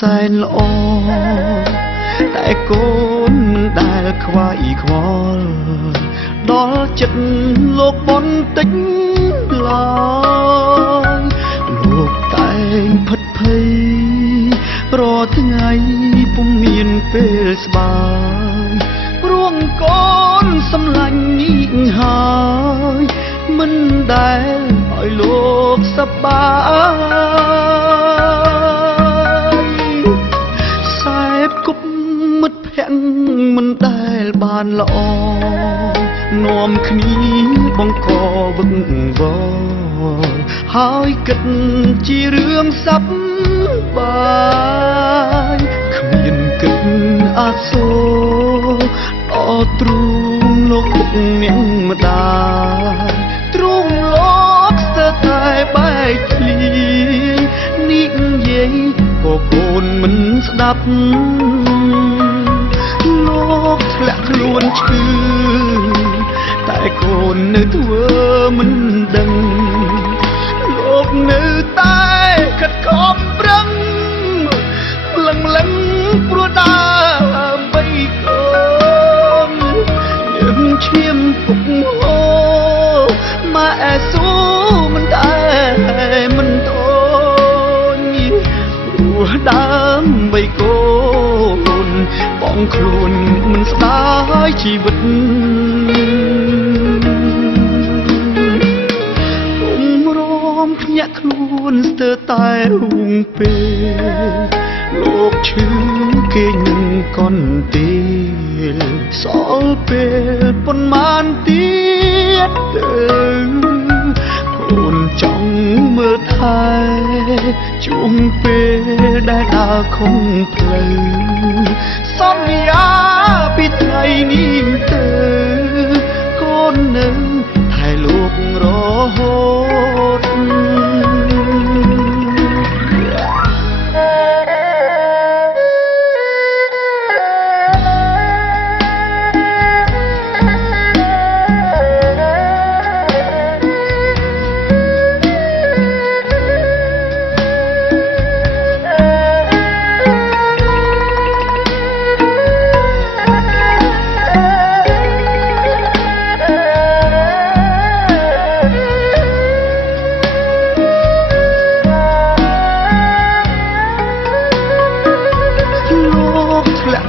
សែនល្អតែកូនមិនដែលខ្វាយខ្វល់ដល់ចិត្តលោកបន្តិចឡើយលោកតែងផិតភ័យរាល់ថ្ងៃពុំមានពេលស្បាយព្រោះកូនសំឡាញ់នេះហើយមិនដែលឲ្យលោកសប្បាយគប់មិត្តភក្តិមិនដែលបានល្អនាំគ្នាបង្កវឹកវរហើយគិតជារឿងសប្បាយគ្មានគិតអាសូរដល់ទ្រូងលោកពុកអ្នកម្ដាយទ្រូងលោកស្ទើរតែបែកភ្លៀងនិយាយក៏កូនមិនស្ដាប់លោកធ្លាក់ខ្លួនឈឺតែកូននៅធ្វើមិនដឹងលោកនៅតែខិតខំប្រឹងលឹងព្រោះដើម្បីកូនយើងឈាមពុកហូម៉ែស៊ូមិនតែមិនតូនព្រោះដើម្បីកូនបងខ្លួនមិនស្ដាយជីវិតគុំរំភ្ញាក់ខ្លួនស្ទើរតែរួងពេលលោកឈឺគេនឹងកន់ទៀតសល់ពេលប៉ុន្មានទៀតទៅកូនចង់មើលថែជួងពេលដែលដើរខុំផ្លូវសន្យាពីថ្ងៃនេះទៅកូននឹងថែលោករហូត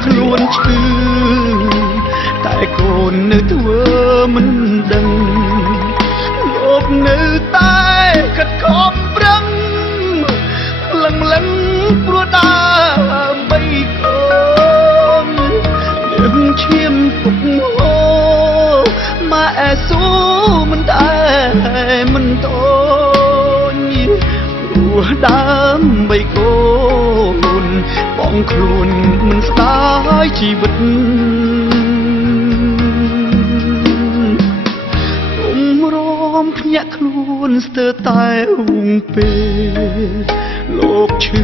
ខ្លួនឈឺតែកូននៅធ្វើមិនដឹងលោកនៅតែខិតខំប្រឹងលឹងព្រោះដើម្បីកូនយើងឈាមពុកហូម៉ែស៊ូមិនតែមិនតូនព្រោះដើម្បីកូនបងខ្លួនមិនស្ដាយជីវិតគុំរំភ្ញាក់ខ្លួនស្ទើរតែរួងពេលលោកឈឺ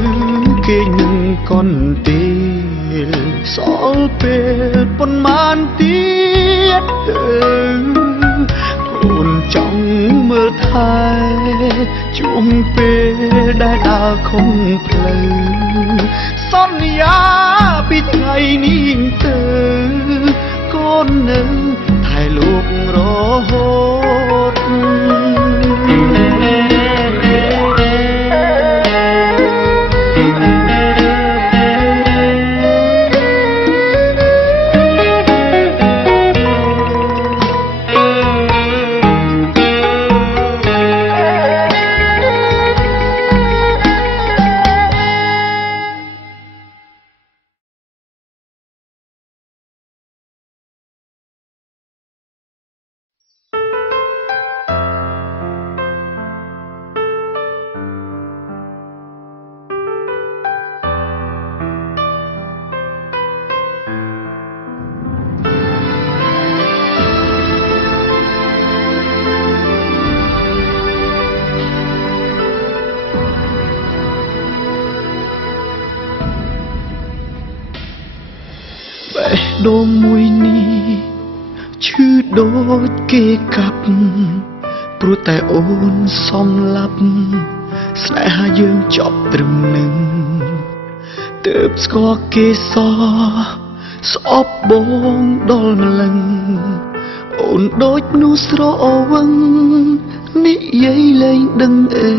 គេនឹងកន់ទៀតសល់ពេលប៉ុន្មានទៀតទៅកូនចង់មើលថែជួងពេលដែលដើរខុំផ្លូវសន្យាពីថ្ងៃនេះទៅកូននឹងថែលោករហូត ដូងមួយនេះឈឺដូចគេកាប់ព្រោះតែអូនសំឡាប់ស្នេហាយើងចប់ត្រឹមនឹងទើបស្គាល់គេសស្អប់បងដល់ម្លឹងអូនដូចមនុស្សស្រវឹងនិយាយលែងដឹងអី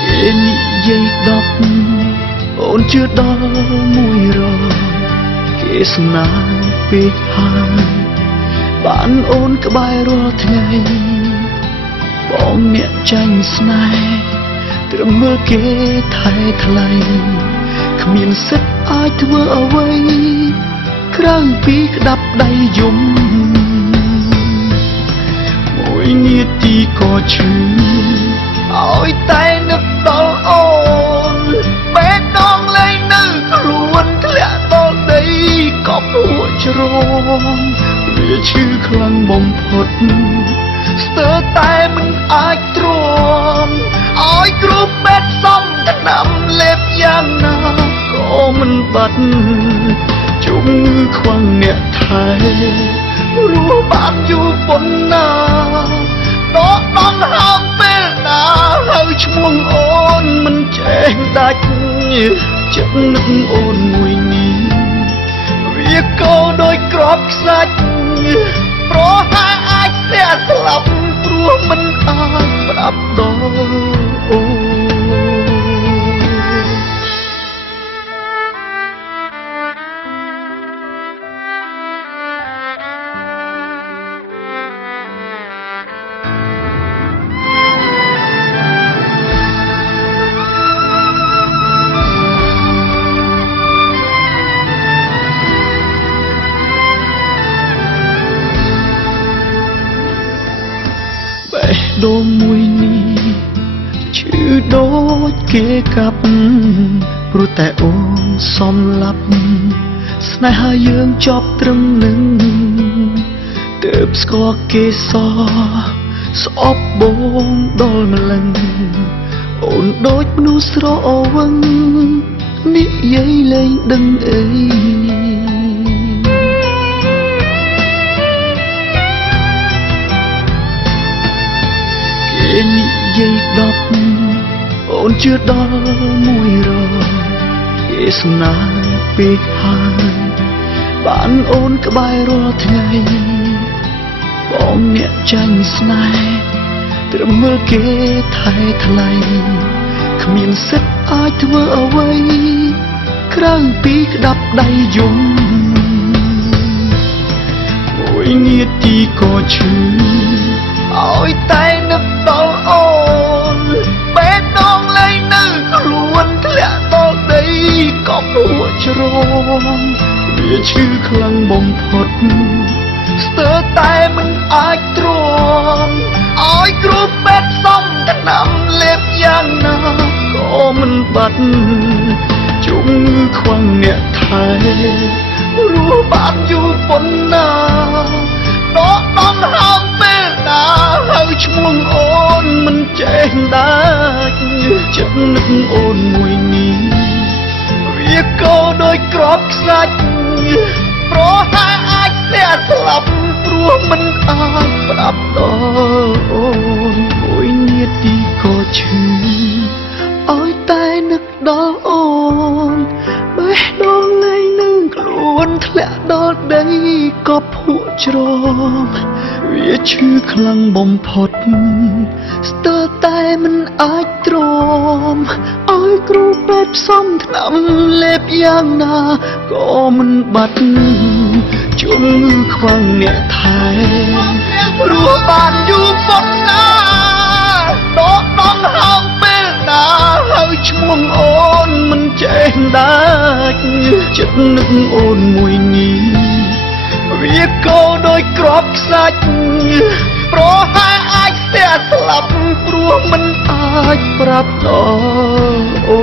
គេនិយាយ10អូនជឿដល់100គេស្នាពេកហើយបានអូនក្បែររាល់ថ្ងៃបងអ្នកចាញ់ស្នេហ៍ត្រឹមមើលគេថែថ្លៃគ្មានសិទ្ធអាចធ្វើអ្វីក្រៅពីក្តាប់ដៃយំមួយនាទីក៏ឈឺឲ្យតែនឹកដល់អូនបេះដូងលែងនៅខ្លួនធ្លាក់ដល់ដីក៏ពួរជ្រងវាឈឺខ្លាំងបំផុតស្ទើរតែមិនអាចទ្រាំឲ្យគ្រូពេទ្យសំថ្នាំលេបយ៉ាងណាក៏មិនបាត់ជំងឺខ្វះអ្នកថែរស់បានយូរប៉ុណ្ណាដកដង្ហើមពេលណាហើយឈ្មោះអូនមិនចេះដាច់ចិត្តនឹកអូនមួយនេះវាកោដោយក្របខ្សាច់ប្រហែលអាចស្ទះស្លាប់ព្រោះមិនអាចប្រាប់ដល់អូដូងមួយនេះឈឺដូចគេកាប់ព្រោះតែអូនសំឡាប់ស្នេហាយើងចប់ត្រឹមនឹងទើបស្គាល់គេសស្អប់បងដល់ម្លឹងអូនដូចមនុស្សស្រវឹងនិយាយលែងដឹងអីគេនិយាយ10អូនជឿដល់100គេស្នាពេកហើយបានអូនក្បែររាល់ថ្ងៃបងអ្នកចាញ់ស្នេហ៍ត្រឹមមើលគេថែថ្លៃគ្មានសិទ្ធអាចធ្វើអ្វីក្រៅពីក្តាប់ដៃយំមួយនាទីក៏ឈឺឲ្យតែនឹកដល់អូនបេះដូងលែងនៅខ្លួនធ្លាក់ដល់ដីក៏ពួរជ្រងវាឈឺខ្លាំងបំផុតស្ទើរតែមិនអាចទ្រាំឲ្យគ្រូពេទ្យសំថ្នាំលេបយ៉ាងណាក៏មិនបាត់ជំងឺខ្វះអ្នកថែរស់បានយូរប៉ុណ្ណាដកដង្ហើមពេលណាហើយឈ្មោះអូនមិនចេះដាច់ចិត្តនឹកអូនមួយនេះវាកោដោយក្របខ្សាច់ប្រហែលអាចស្ទះស្លាប់ព្រោះមិនអាចប្រាប់ដល់អូនមួយនាទីក៏ឈឺឲ្យតែនឹកដល់អូនបេះដូងលែងនឹងខ្លួនធ្លាក់ដល់ដីក៏ភក់ជ្រងវាឈឺខ្លាំងបំផុតស្ទើរតែមិនអាចទ្រាំឲ្យគ្រូពេទ្យផ្សំថ្នាំលេបយ៉ាងណាក៏មិនបាត់ជំងឺខ្វះអ្នកថែរស់បានយូរប៉ុណ្ណាដកដង្ហើមពេលណាហើយឈ្មោះអូនមិនចេះដាច់ចិត្តនឹកអូនមួយនេះវាកោដោយក្របខ្សាច់ប្រហែលអាចស្ទះស្លាប់ព្រោះមិនអាចប្រាប់ដល់អូ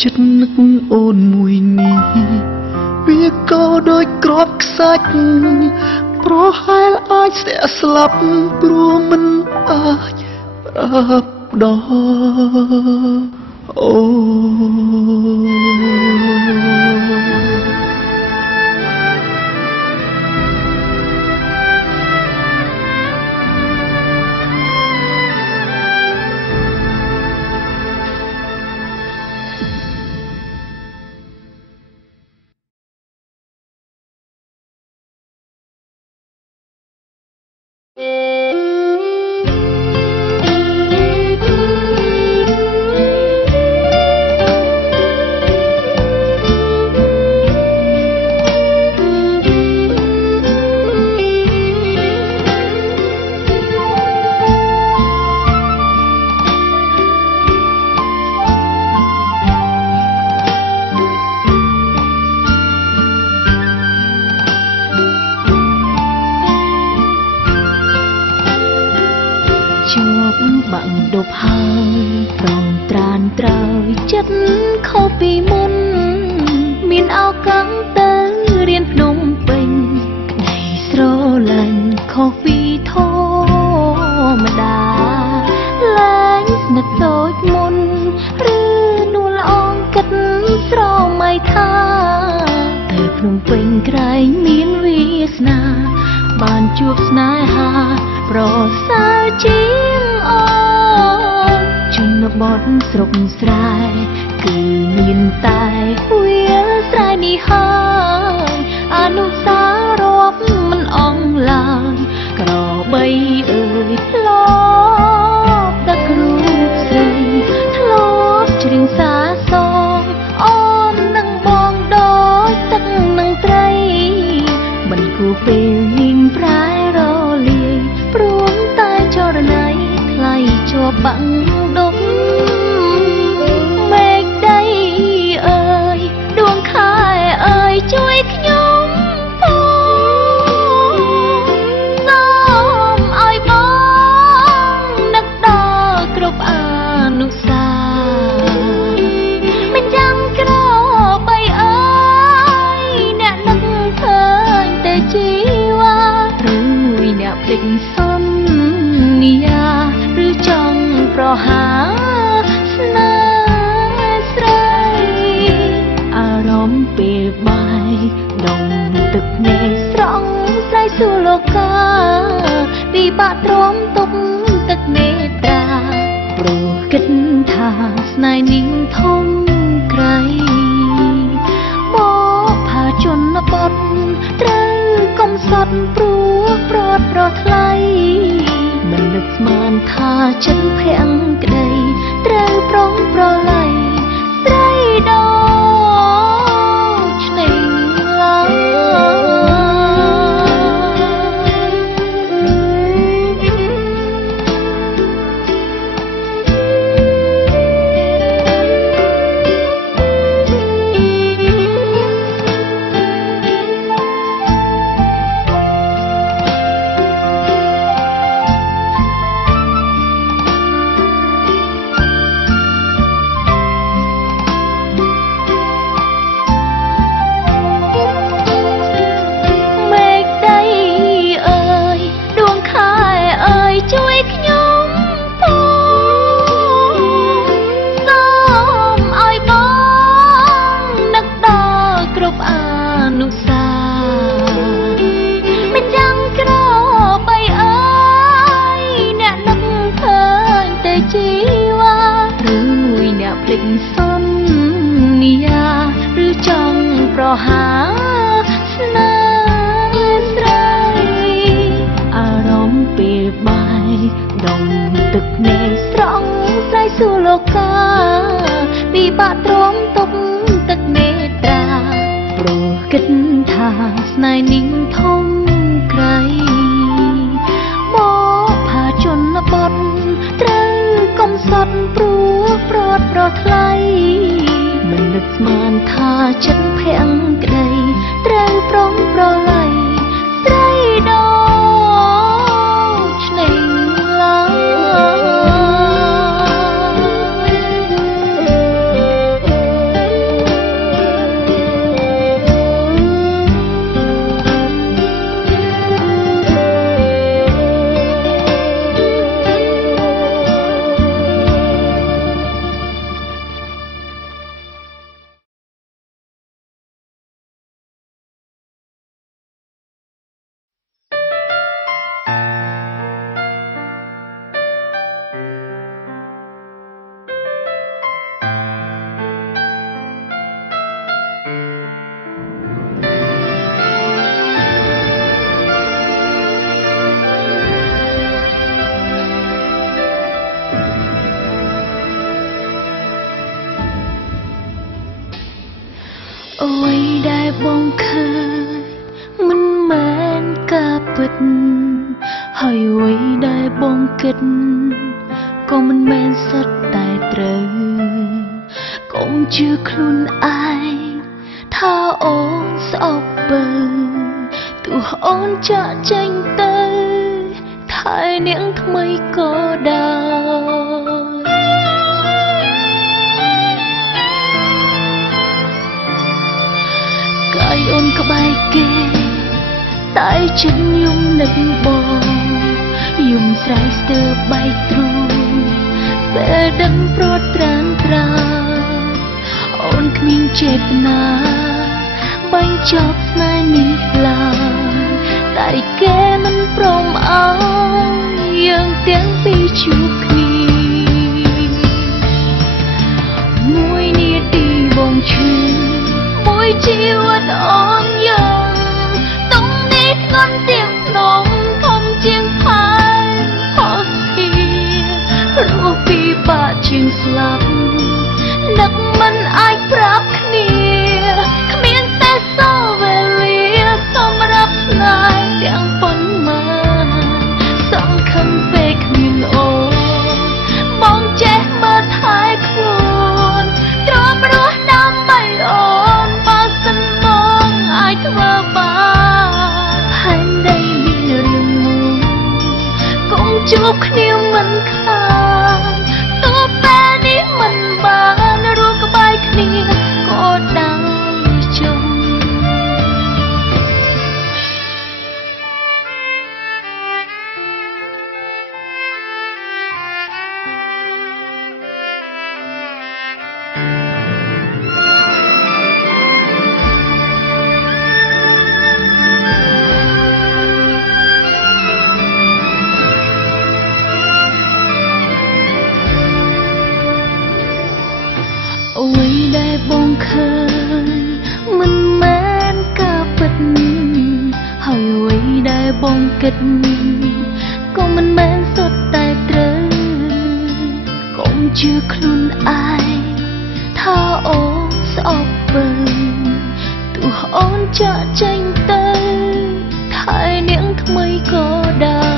ចិត្តនឹកអូនមួយនេះវាកោដោយក្របខ្សាច់ ប្រហែលអាចស្ទះស្លាប់ព្រោះមិនអាចប្រាប់ដល់អូបាំងដប់ហើយប្រងត្រានត្រើយចិត្តខុសពីមុនមានឱកាសទៅរៀនភ្នំពេញក្តីស្រឡាញ់ខុសពីធម្មតាលែងស្និទ្ធដូចមុនឬនួលអងគិតស្រមៃថាទៅភ្នំពេញក្រែងមានវាសនាបានជួបស្នេហាប្រសើរជាងជនបទស្រុកស្រែគឺមានតែវាលស្រែនេះហើយអនុស្សាវរ៍មិនអងឡើយក្របីអើយធ្លាប់តែគ្រូស្រីធ្លាប់ច្រៀងសាសងអូននឹងបងដូចទឹកនឹងត្រីមិនគួរពេលនាងប្រែរលាយព្រមតែចរណៃថ្លៃជាប់បាំងដប់មេឃដីអើយដួងខែអើយជួយខ្ញុំផងសូមឲ្យបងនឹកដល់គ្រប់អនុស្សាវរីយ៍មិនចាំក្របីអើយអ្នកនឹកឃើញតែជីវ៉ាឬអ្នកភ្លេចសន្យាឬចង់ប្រហាស្នេហ៍ស្រីអារម្មណ៍ពេលបាយដងទឹកភ្នែកស្រង់ស្រីសួរលោកាពិបាកទ្រាំទុកទឹកនេត្រាព្រោះគិតថាស្នេហ៍នេះធំក្រៃមកផាជនបទត្រូវកំសត់ព្រោះប្រត់ប្រថ្លៃមិននឹកស្មានថាចិត្តភាំងក្តីត្រូវប្រុងប្រឡ័យស្រីដូចឆ្នេរឡើយសន្យាឬចង់ប្រហាស្នេហ៍ស្រីអារម្មណ៍ពេលបាយដងទឹកភ្នែកស្រង់ស្រីសួរលោកាពិបាកទ្រាំទុកទឹកនេត្រាព្រោះគិតថាស្នេហ៍នេះធំក្រៃមកផាជនបទត្រូវកំសត់ព្រោះប្រត់ប្រថ្លៃមិននឹកស្មានថាចិត្តភាំងក្តីត្រូវប្រុងប្រឡ័យស្រីដូចឆ្នេរឡើយ អ្វីដែលបងឃើញមិនមែនការពិតហើយអ្វីដែលបងគិតក៏មិនមែនសុទ្ធតែត្រូវកុំជឿខ្លួនឯងថាអូនស្អប់បើទោះអូនចាក់ចេញទៅថែនាងថ្មីក៏ដោយកាយអូនក្បែរគេតែចិត្តយំនឹកបងយំស្រែកស្ទើរបែកទ្រូងពេលដឹងប្រត់ត្រានត្រាអូនគ្មានចេតនាបញ្ចប់ស្នេហ៍នេះឡើយតែគេមិនព្រមឲ្យយើងទាំងពីរជួបគ្នាមួយនាទីបងឈឺមួយជីវិតអូនយើងទុំនេះធ្ងន់ទៀងភ្នំធំជាងផែនផុសពីរស់ពីបាក់ជាងស្លាប់នឹកមិនអាចប្រាប់គ្នាគ្មានតែសល់វេលាសម្រាប់ស្នេហ៍ទាំងប៉ុន្មានសង្ឃឹមពេលគ្មានអូនបងចេះមើលថែខ្លួនទ្រាំរស់ដើម្បីអូនបើសិនបងអាចធ្វើបានហើយដីមានរឿងមួយកុំជួបគ្នាមិនខានទោះពេលនេះមិនបានរស់ក្បែរគ្នាក៏ដោយចុះអ្វីដែលបងឃើញមិនមែនការពិតហើយអ្វីដែលបងគិតក៏មិនមែនសុទ្ធតែត្រូវកុំជឿខ្លួនឯងថាអូនស្អប់បើទោះអូនចាក់ចេញទៅថែនាងថ្មីក៏ដោយ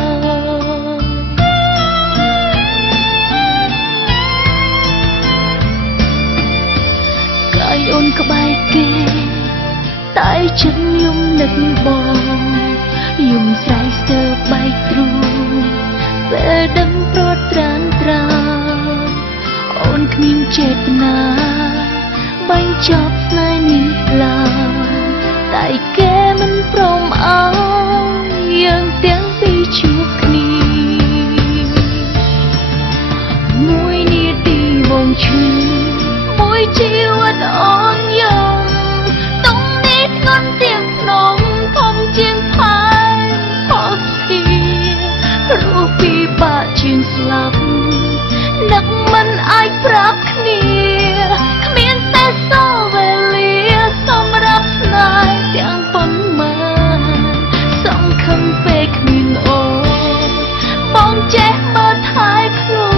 កាយអូនក្បែរគេតែចិត្តយំនឹកបងយំស្រែកស្ទើរបែកទ្រូងពេលដឹងប្រត់ត្រានត្រាអូនគ្មានចេតនាបញ្ចប់ស្នេហ៍នេះឡើយតែគេមិនព្រមឲ្យយើងទាំងពីរជួបគ្នាមួយនាទីបងឈឺមួយជីវិតអូនយើងទុំនេះធ្ងន់ទៀងភ្នំធំជាងផែនផុសពីរស់ពីបាក់ជាងស្លាប់នឹកមិនអាចប្រាប់គ្នាគ្មានតែសល់វេលាសម្រាប់ស្នេហ៍ទាំងប៉ុន្មានសង្ឃឹមពេលគ្មានអូនបងចេះមើលថែខ្លួ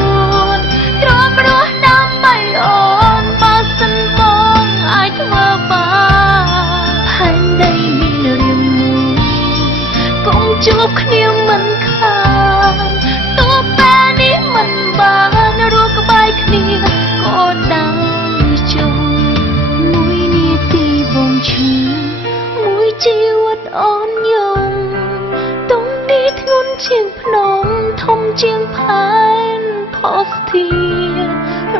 នទ្រាំរស់ដើម្បីអូនបើសិនបងអាចធ្វើបានហើយដីមានរឿងមួយកុំជួបគ្នាមិនខានទោះពេលនេះមិនបានរស់ក្បែរគ្នាក៏ដោយចុះមួយនាទីបងឈឺមួយជីវិតអូនយំទុំនេះធ្ងន់ជាងភ្នំធំជាងផែនផុសធា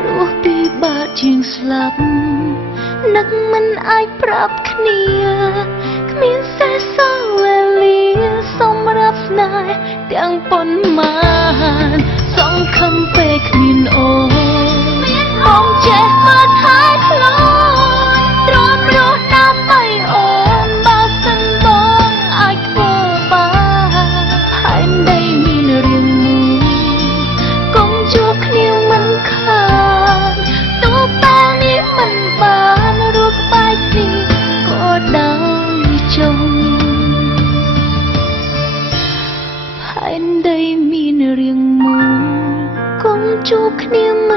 រស់ពីបាក់ជាងស្លាប់នឹកមិនអាចប្រាប់គ្នាគ្មានសេះសល់វេលាសម្រាប់ស្នេហ៍ទាំងប៉ុន្មានសង្ឃឹមពេលគ្មានអូនបងចេះមើលថែខ្លួនទ្រាំរស់ដើម្បីអូនបើសិនបងអាចធ្វើបានហើយដីមានរឿងមួយកុំជួបគ្នាមិនខានទោះពេលនេះមិនបានរស់ក្បែរគ្នាក៏ដោយចុះហើយដីមានរឿងមួយកុំជួបគ្នាមិន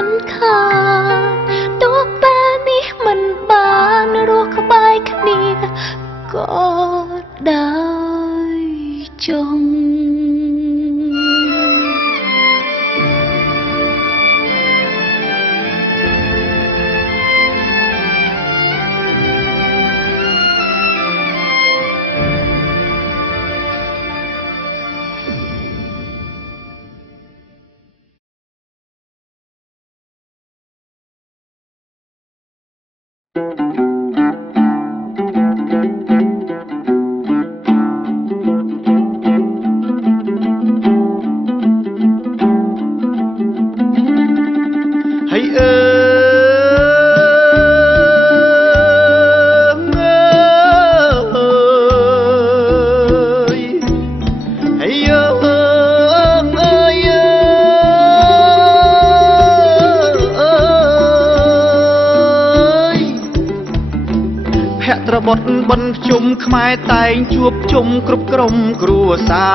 បុត្របិណ្ឌជុំខ្មែរតែងជួបជុំគ្រប់ក្រុមគ្រួសា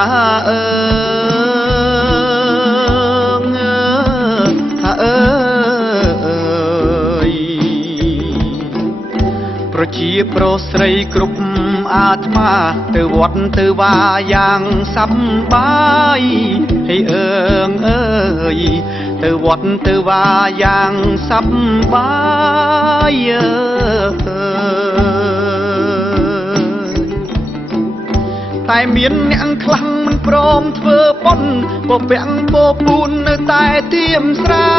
រប្រជាប្រុសស្រីគ្រប់អាត្មាទៅវត្តទៅវាយ៉ាងសប្បាយហើយអើយទៅវត្តទៅវាយ៉ាងសប្បាយតែមានអ្នកខ្លាំងមិនព្រមធ្វើបុណ្យពពាំងបបួននៅតែទៀមស្រើ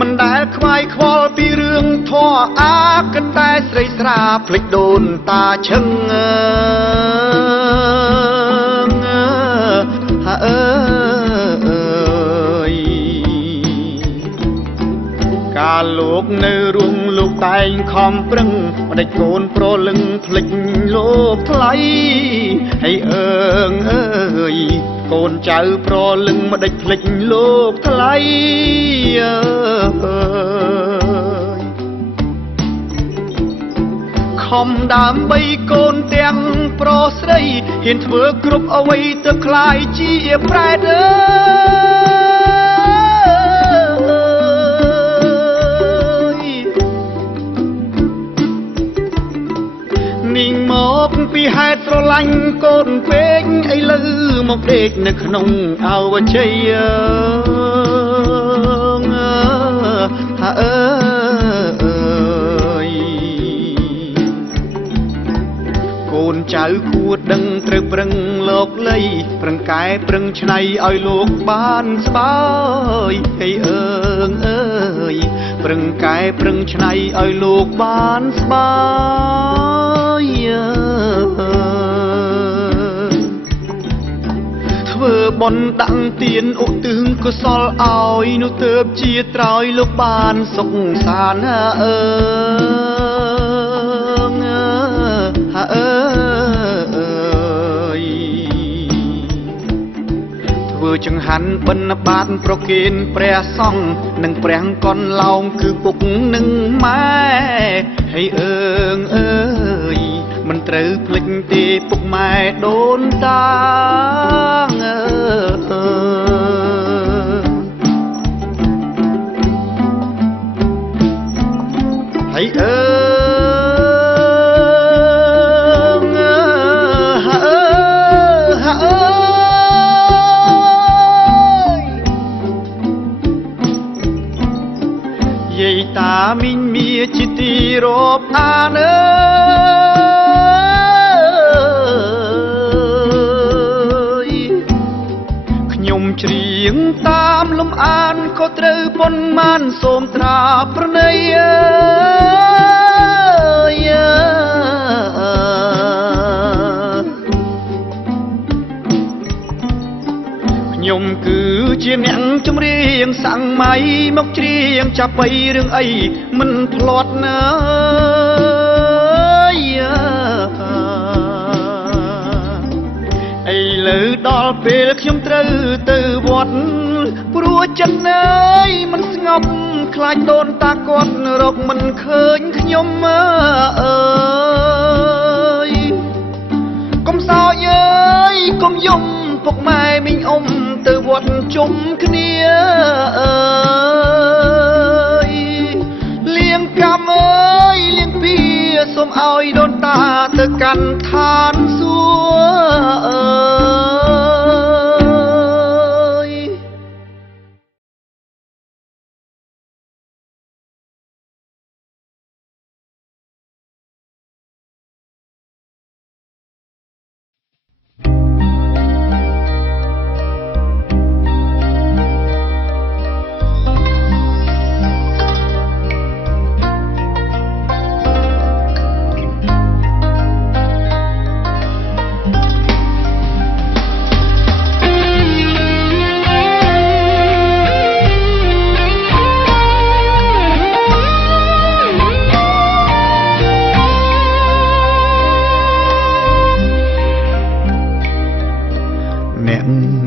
មិនដែលខ្វាយខ្វល់ពីរឿងធម៌អាគិតតែស្រីស្រាភ្លេចដូនតាឈឹងកាលលោកនៅរួងលោកតែងខំប្រឹងម្ដេចកូនប្រលឹងភ្លេចលោកថ្លៃហើយអើយកូនចៅប្រលឹងម្ដេចភ្លេចលោកថ្លៃខំដើម្បីកូនទាំងប្រុសស្រីហ៊ានធ្វើគ្រប់អ្វីទៅខ្លាយជាប្រែតនាងមកពីហេតុស្រឡាញ់កូនពេកឥឡូវមកដេកនៅក្នុងអវជ័យថាអើយកូនចៅគួរដឹងត្រូវប្រឹងលោកលៃប្រឹងកែប្រឹងឆ្នៃឲ្យលោកបានស្បើយហើយអើយប្រឹងកែប្រឹងឆ្នៃឲ្យលោកបានស្បើយធ្វើបុណ្យដាក់ទានឧទ្ទិសកុសលឲ្យនោះទើបជាត្រោយលោកបានសុខសាន្តធ្វើចង្ហាន់បិណ្ឌបាតប្រគេនព្រះសង្ឃនិងព្រះកនឡោមគឺពុកនិងម៉ែហើយអើយមិនត្រូវភ្លេចទេពុកម៉ែដូនតាហើយអើយាយតាមីងមៀជាទីរាប់អានខ្ញុំច្រៀងតាមលំអានក៏ត្រូវប៉ុន្មានសូមត្រាប្រណីខ្ញុំគឺជាអ្នកចម្រៀងសាំងម៉ៃមកច្រៀងចាប់បីរឿងអីមិនផ្លាត់ណាឥឡូវដល់ពេលខ្ញុំត្រូវទៅវត្តព្រោះចិត្តអើយមិនស្ងប់ខ្លាចដូនតាគាត់រកមិនឃើញខ្ញុំអើយកុំសោយអើយកុំយំពុកម៉ែមីងអ៊ំទៅវត្តជុំគ្នាអើយលៀងកម្មអើយលៀងពីសូមឲ្យដូនតាទៅកាន់ឋានសួគ៌អើយ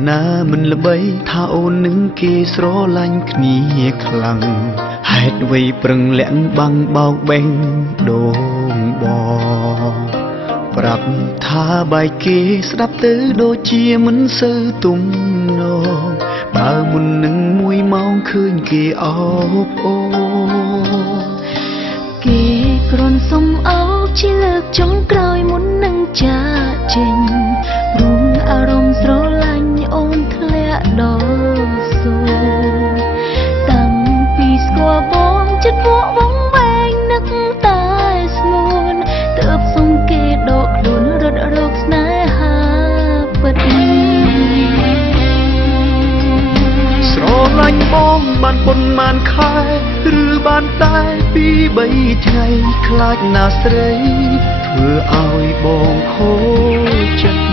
ណាមិនល្បីថាអូននឹងគេស្រឡាញ់គ្នាខ្លាំងហេតុអ្វីប្រឹងលាក់បាំងបោកបេងដូងបងប្រាប់ថាបែកគេស្ដាប់ទៅដូចជាមិនសូវទំនងបើមុននឹង1 ម៉ោងឃើញគេអបអូគេគ្រាន់សុំអោបជាលើកចុងក្រោយមុននឹងចាកចេញរុំអារម្មណ៍ស្រឡាញ់អូនធ្លាក់ដល់សួរតាំងពីស្គាល់បងចិត្តវក់វងវែងនឹកតែស្ងួនទើបសុំគេដកខ្លួនរត់រកស្នេហាពិតស្រឡាញ់បងបានប៉ុន្មានខែឬបានតែ2 3ថ្ងៃខ្លាចណាស្រីធ្វើឲ្យបងខូចចិត្ត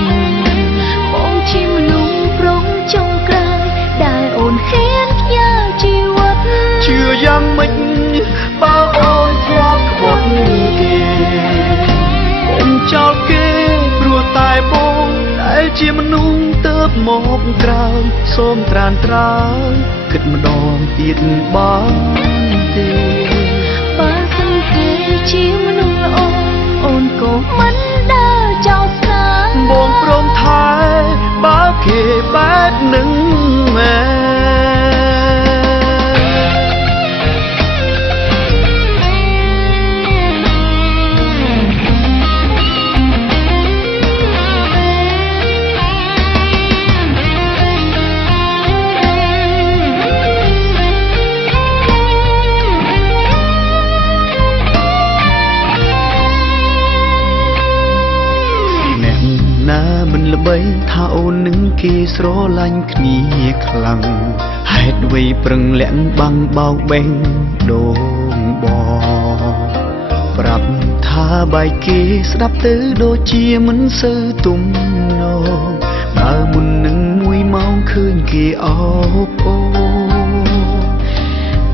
បងជាមនុស្សប្រុងចុងក្រោយដែលអូនហ៊ានផ្ញើជីវិតជឿយ៉ាងម៉េចបើអូនធ្លាប់ខ្វាត់គេអូនចោលគេព្រោះតែបងដែលជាមនុស្សទៅមកក្រោយសូមត្រានត្រើយគិតម្ដងទៀតបានទេបើសិនគេជាមនុស្សល្អអូនក៏មិនដើរចោលស្នេហ៍បងព្រមថែបើគេបែបនឹងមែមិនល្បីថាអូននឹងគេស្រឡាញ់គ្នាខ្លាំងហេតុអ្វីប្រឹងលាក់បាំងបោកបេងដូងបងប្រាប់ថាបែកគេស្ដាប់ទៅដូចជាមិនសូវទំនងបើមុននឹង1 ម៉ោងឃើញគេអបអូ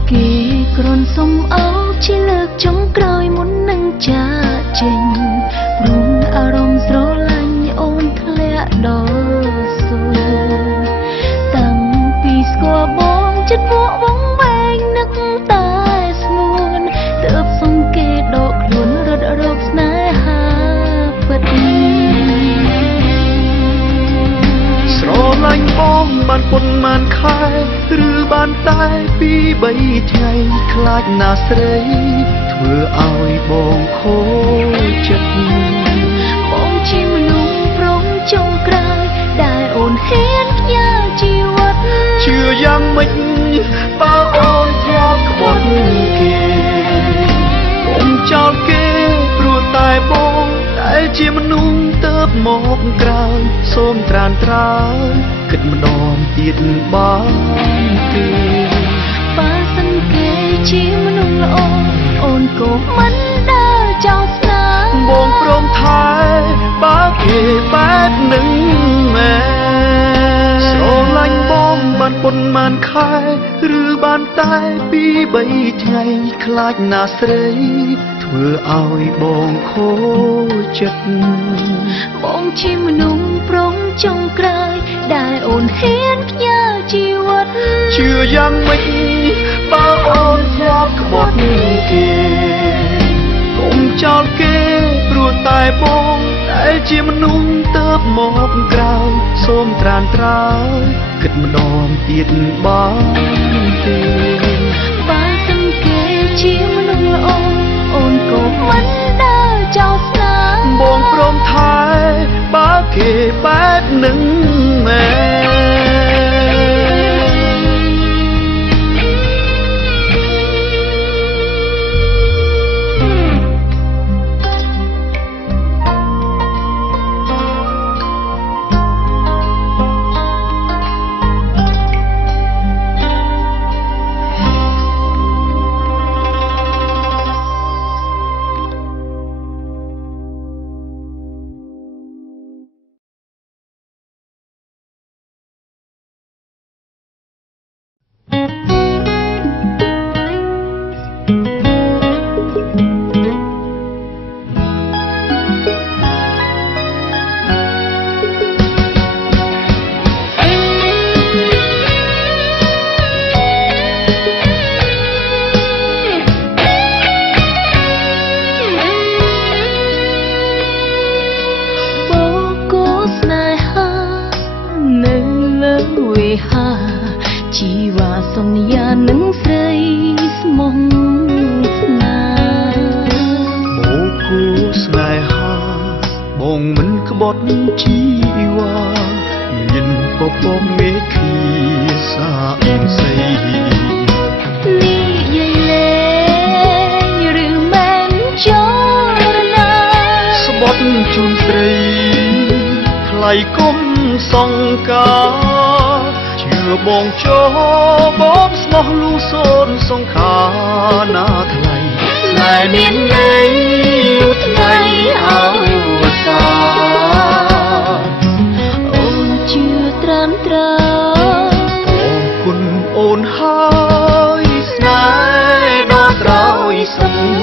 គេគ្រាន់សុំអោបជាលើកចុងក្រោយមុននឹងចាកចេញរុំអារម្មណ៍ស្រឡាញ់អូនធ្លាក់ដល់សួរតាំងពីស្គាល់បងចិត្តវក់វងវែងនឹកតែស្ងួនទើបសុំគេដកខ្លួនរត់រកស្នេហាពិតស្រឡាញ់បងបានប៉ុន្មានខែឬបានតែ2 3ថ្ងៃខ្លាចណាស្រីធ្វើឲ្យបងខូចចិត្តបងជាមនុស្សប្រុងចុងក្រោយដែលអូនហ៊ានផ្ញើជីវិតជឿយ៉ាងម៉េចបើអូនធ្លាប់ខ្វាត់គេអូនចោលគេព្រោះតែបងដែលជាមនុស្សទៅមកក្រោយសូមត្រានត្រើយគិតម្ដងទៀតបានទេបើសិនគេជាមនុស្សល្អអូនក៏មិនដើរចោលស្នេហ៍បងព្រមថែបើគេបែបនឹងមែស្រឡាញ់បងបានប៉ុន្មានខែឬបានតែ2 3ថ្ងៃខ្លាចណាស្រីធ្វើឲ្យបងខូចចិត្តបងជាមនុស្សប្រុងចុងក្រោយដែលអូនហ៊ានផ្ញើជីវិតជឿយ៉ាងម៉េចបើអូនធ្លាប់ខ្វាត់គេកុំចោលគេព្រោះតែបងដែលជាមនុស្សទៅមកក្រោយសូមត្រានត្រើយគិតម្ដងទៀតបានទេបើសិនគេជាមនុស្សល្អអូនក៏មិនដើរចោលស្នេហ៍បងព្រមថែបើគេបែបនឹងមែ ជីវ៉ាមានពពកមេឃីសាអៀងសីនិយាយលេងឬមែនចរណាស្បត់ជូនស្រីថ្លៃគុំសង្ការជឿបងចោបងស្មោះលូសូនសង្ខាណាថ្លៃតែមានន័យលុះថ្ងៃអវសាអូនជឿត្រឹមត្រូវអរគុណអូនហើយស្នេហ៍ដល់ត្រោយសង្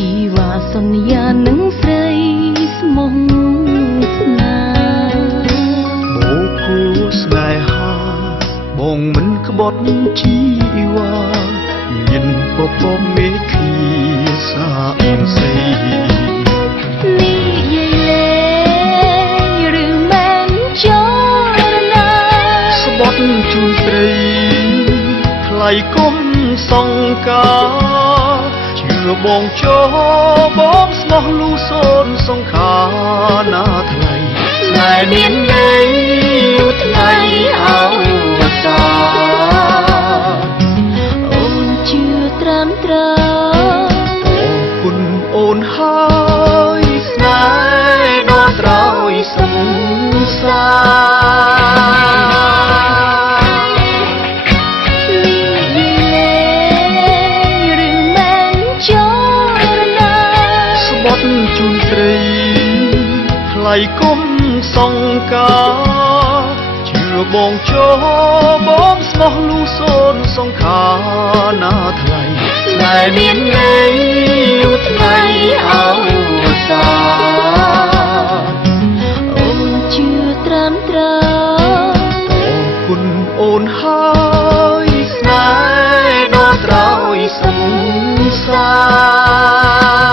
ជីវ៉ាសន្យានឹងស្រីស្មោះស្នេហ៍បូកគូស្នេហាបងមិនក្បត់ជីវ៉ាមានពពកមេឃីសាអៀងសីនិយាយលេងឬមែនចរណាស្បត់ជូនស្រីថ្លៃគុំសង្ការជឿបងចោបងស្មោះលូសូនសង្ខាណាថ្លៃតែមានន័យលុះថ្ងៃអវសាអូនជឿត្រឹមត្រូវអរគុណអូនហើយស្នេហ៍ដល់ត្រោយសង្សារជូនស្រីថ្លៃគុំសង្ការជឿបងចោបងស្មោះលូសូនសង្ខាណាថ្លៃតែមានន័យលុះថ្ងៃអវសាអូនជឿត្រឹមត្រូវអរគុណអូនហើយស្នេហ៍ដល់ត្រោយសង្សារ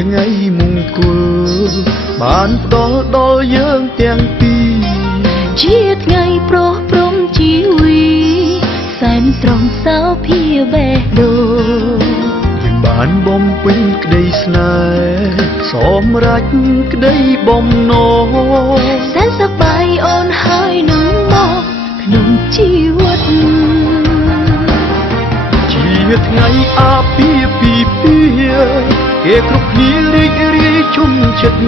ថ្ងៃមង្គលបានផ្ដល់ដល់យើងទាំងពីរជាថ្ងៃប្រោះព្រំជីវីសែនស្រស់សោភាបេះដូងយើងបានបំពេញក្តីស្នេហ៍សម្រេចក្តីបំណងសែនសប្បាយអូនហើយនឹងមកក្នុងជីវិតជាថ្ងៃអាពាហ៍ពិពាហ៍គេគ្រប់គ្នារីករាយជុំចិត្ត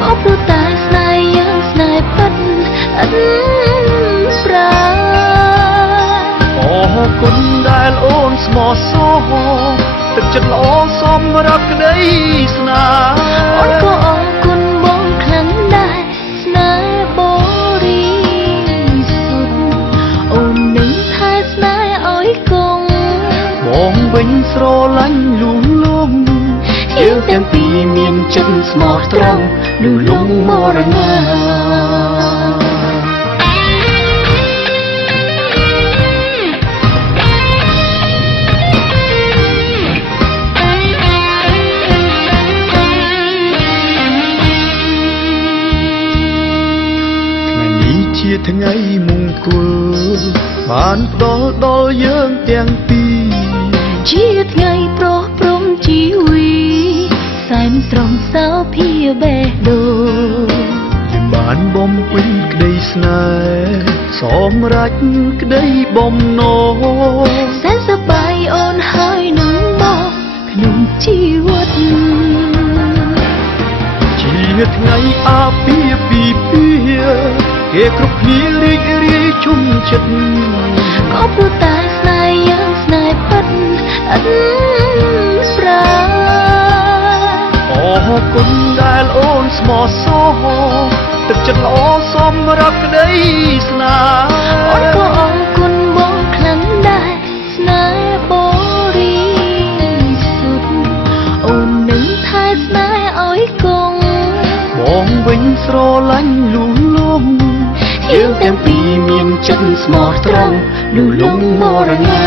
ក៏ព្រោះតែស្នេហ៍យើងស្នេហ៍ពិតឥតប្រាអរគុណដែលអូនស្មោះសរទឹកចិត្តល្អសម្រាប់ក្តីស្នេហ៍អូនក៏អរគុណបងខ្លាំងដែរស្នេហ៍បរិសុទ្ធអូននឹងថែស្នេហ៍ឲ្យគង់បងវិញស្រឡាញ់លួងលោមយើងទាំងពីរមានចិត្តស្មោះត្រង់លឺលំមរណាថ្ងៃនេះជាថ្ងៃមង្គល បានផ្ដល់ដល់យើងទាំងពីរជាថ្ងៃប្រោះព្រំជីវីសែនស្រស់សោភាបេះដូងយើងបានបំពេញក្តីស្នេហ៍សម្រេចក្តីបំណងសែនសប្បាយអូនហើយនឹងមកក្នុងជីវិតជាថ្ងៃអាពាហ៍ពិពាហ៍គេគ្រប់គ្នារីករាយជុំចិត្តក៏ព្រោះតែស្នេហ៍យើងស្នេហ៍ពិតអត់ប្រាអរគុណដែលអូនស្មោះសរទឹកចិត្តល្អសម្រាប់ក្តីស្នេហ៍អូនក៏អរគុណបងខ្លាំងដែរស្នេហ៍បរិសុទ្ធអូននឹងថែស្នេហ៍ឲ្យគង់បងវិញស្រឡាញ់លួងលោមយើងទាំងពីរមានចិត្តស្មោះត្រង់លុះលំមរណា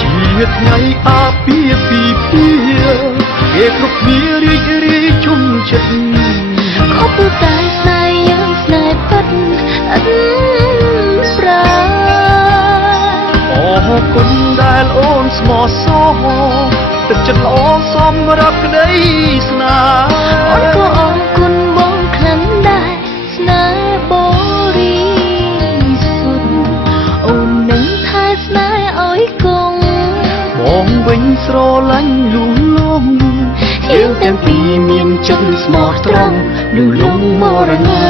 ជាថ្ងៃអាពាហ៍ពិពាហ៍គេគ្រប់គ្នារីករាយជុំចិត្តក៏ព្រោះតែស្នេហ៍យើងស្នេហ៍ពិតអត់ប្រាអរគុណដែលអូនស្មោះសរទឹកចិត្តល្អសម្រាប់ក្តីស្នេហ៍អូនក៏អរគុណបងខ្លាំងដែរស្នេហ៍បរិសុទ្ធអូននឹងថែស្នេហ៍ឲ្យគង់បងវិញស្រឡាញ់លួងលោមយើងទាំងពីរមានចិត្តស្មោះត្រង់លុះលំមរណា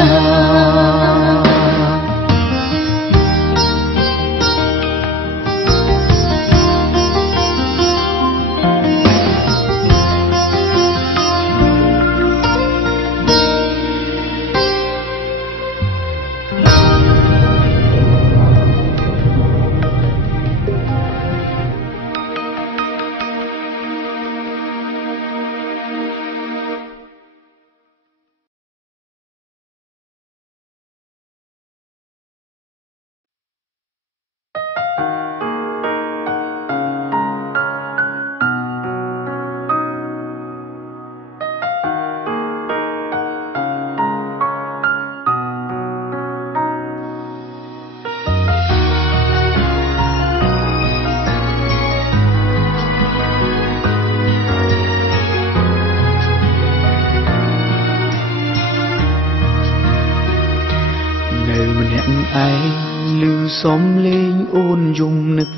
ឯងឮសំឡេងអូនយំនឹក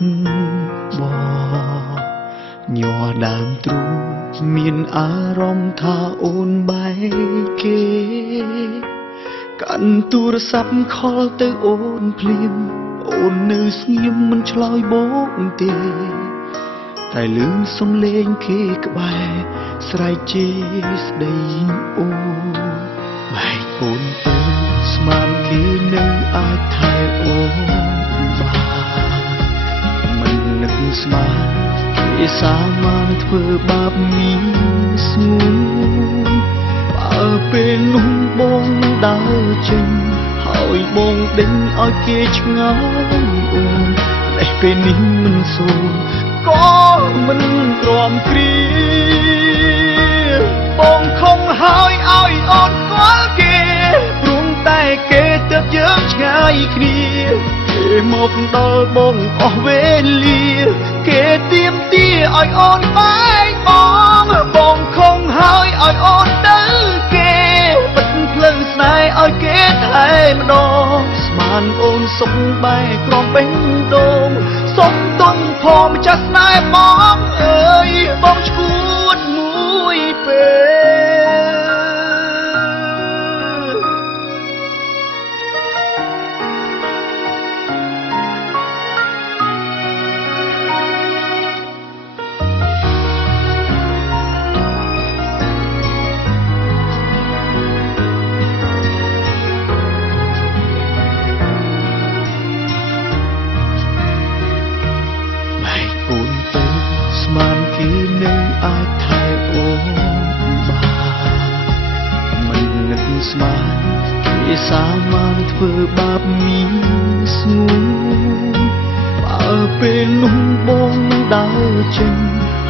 បញ័រដើមទ្រូងមានអារម្មណ៍ថាអូនបែកគេកាន់ទូរស័ព្ទខលទៅអូនភ្លាមអូននៅស្ងៀមមិនឆ្លើយបងទេតែឮសំឡេងគេក្បែរស្រែកជេរស្ដីអូនបែកអូនទៅស្មានគេនៅអាចថែអូនបានមិននឹកស្មានគេសាមានធ្វើបាបមានស្ងួនបើពេលនោះបងដើរចេញហើយបងដេញឲ្យគេឆ្ងល់អូនតែពេលនេះមិនសួរក៏មិនទ្រាំគ្រាបងខំហើយឲ្យអូនស្គាល់គេព្រមតែគេទើបយើងឆ្ងាយគ្នាគេមកដល់បងអស់វេលាគេទៀមទាឲ្យអូនបែកបងខំហើយឲ្យអូនទៅគេបិទផ្លូវស្នេហ៍ឲ្យគេថែម្ដងស្មានអូនសុខបែកក្រំបេះដូងសុំទុំខំម្ចាស់ស្នេហ៍បងអើយបងឈួតមួយពេលអាចថែអូនបានមិននឹកស្មានគេសាមានធ្វើបាបមានស្ងួនបើពេលនោះបងដើរចេញ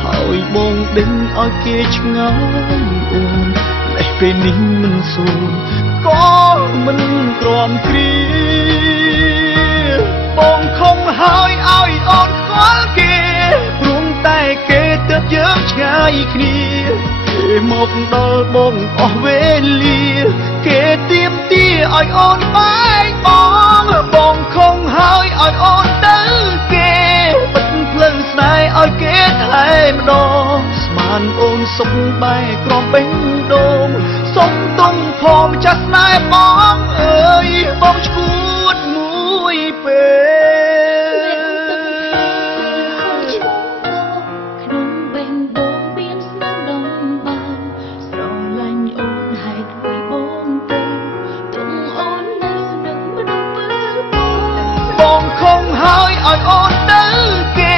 ហើយបងដេញឲ្យគេឆ្ងល់អូនតែពេលនេះមិនសួរក៏មិនទ្រាំគ្រា បងខំហើយឲ្យអូនស្គាល់គេព្រមតែគេទើបយើងឆ្ងាយគ្នាគេមកដល់បងអស់វេលាគេទៀមទាឲ្យអូនបែកបងខំហើយឲ្យអូនទៅគេបិទផ្លូវស្នេហ៍ឲ្យគេថែម្ដងស្មានអូនសុខបែកក្រំបេះដូងសុំទុំផងចាស់ស្នេហ៍បងអើយបងឈួតមួយពេលក្នុងបេះដូងមានស្នាដងបានស្រឡាញ់អូនហេតុអ្វីបងទៅទុំអូននៅនឹងមនុស្សពើបងខំហើយឲ្យអូនទៅគេ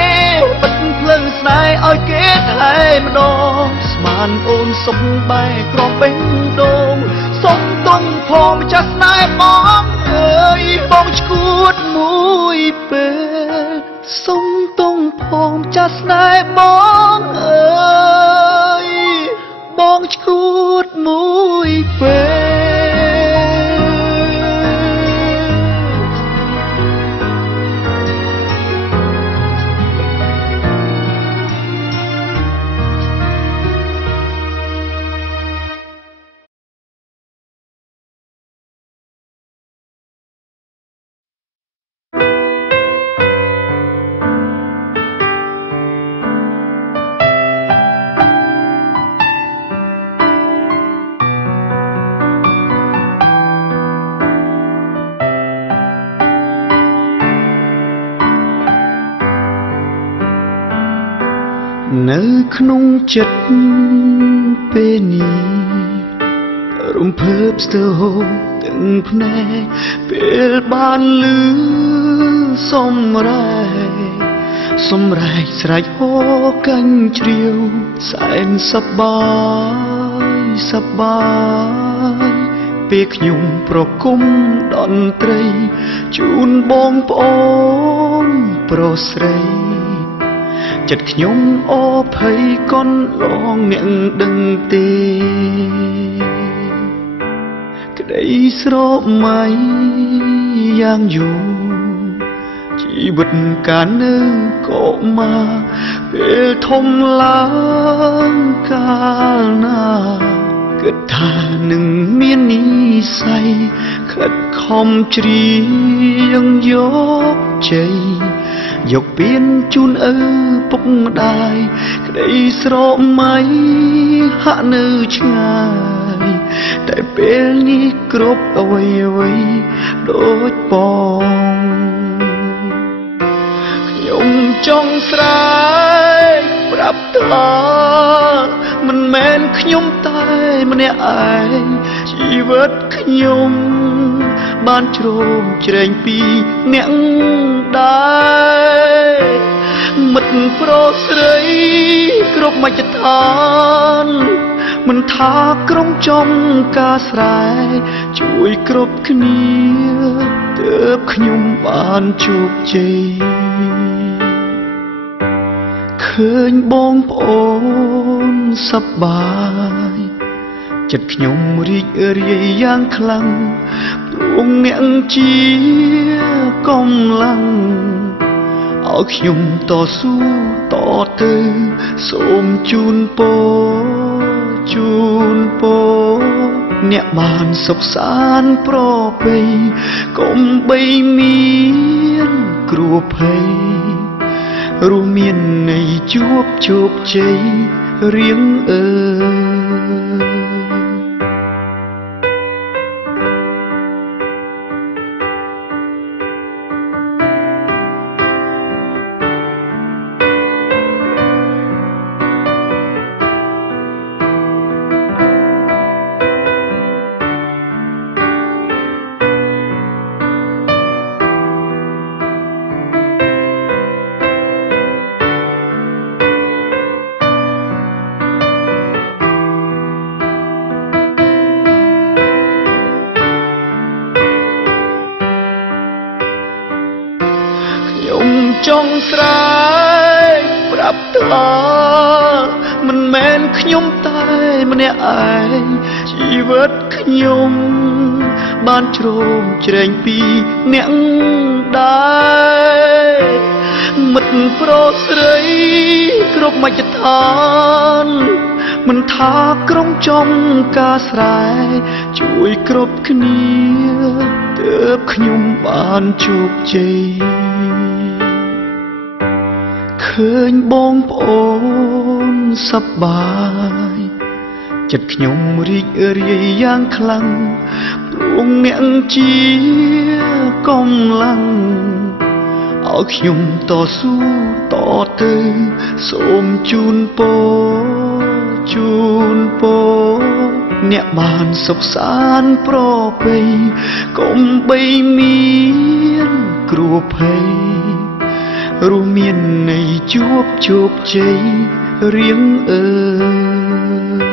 បិទផ្លូវស្នេហ៍ឲ្យគេថែម្ដងស្មានអូនសុខបែកក្រំបេះដូងសុំទុំផងចាស់ស្នេហ៍បងអើយបងឈួតមួយពេលសុំទុំផងចាស់ស្នេហ៍បងអើយបងឈួតមួយពេលនៅក្នុងចិត្តពេលនេះរំភើបស្ទើរហូរទាំងភ្នែកពេលបានលឺសម្រែកស្រែកហូរកាញ់ជ្រាវសែនសប្បាយពេលខ្ញុំប្រគំតន្ត្រីជូនបងប្អូនប្រុសស្រីចិត្តខ្ញុំអភ័យកូនលងអ្នកដឹងទេក្តីស្រមៃយ៉ាងយូរជីវិតកាលនៅក៏មកពេលធំឡើងកាលណាគិតថានឹងមាននិស្ស័យខិតខំច្រៀងយកជ័យយកពៀនជូនឪពុកម្ដាយក្តីស្រមៃហាក់នៅឆ្ងាយតែពេលនេះគ្រប់អ្វីដូចបងខ្ញុំចង់ស្រែកប្រាប់ថាមិនមែនខ្ញុំតែម្នាក់ឯងជីវិតខ្ញុំបានជ្រោមជ្រែងពីអ្នកដែរមិត្តប្រុសស្រីគ្រប់មជ្ឈដ្ឋានមិនថាក្រុមចំការស្រែជួយគ្រប់គ្នាទើបខ្ញុំបានជោគជ័យឃើញបងប្អូនសប្បាយចិត្តខ្ញុំរីករាយយ៉ាងខ្លាំងព្រោះអ្នកជាកម្លាំងឲ្យខ្ញុំតស៊ូតទៅសូមជូនពរអ្នកបានសុខសាន្តប្រពៃកុំបីមានគ្រោះភ័យរួមមាននៃជួបជោគជ័យរៀងអើចង់ស្រែកប្រាប់ថាមិនមែនខ្ញុំតែម្នាក់ឯងជីវិតខ្ញុំ បានជ្រោមជ្រែងពីអ្នកដែរមិត្តប្រុសស្រីគ្រប់មជ្ឈដ្ឋានមិនថាក្រុងចំការស្រែជួយគ្រប់គ្នាទើបខ្ញុំបានជោគជ័យឃើញបងប្អូនសប្បាយចិត្តខ្ញុំរីករាយយ៉ាងខ្លាំងព្រោះអ្នកជាកម្លាំងឲ្យខ្ញុំតស៊ូតទៅសូមជូនពរអ្នកបានសុខសាន្តប្រពៃកុំបីមានគ្រោះភ័យរួមមាននៃជួបជោគជ័យរៀងអើយ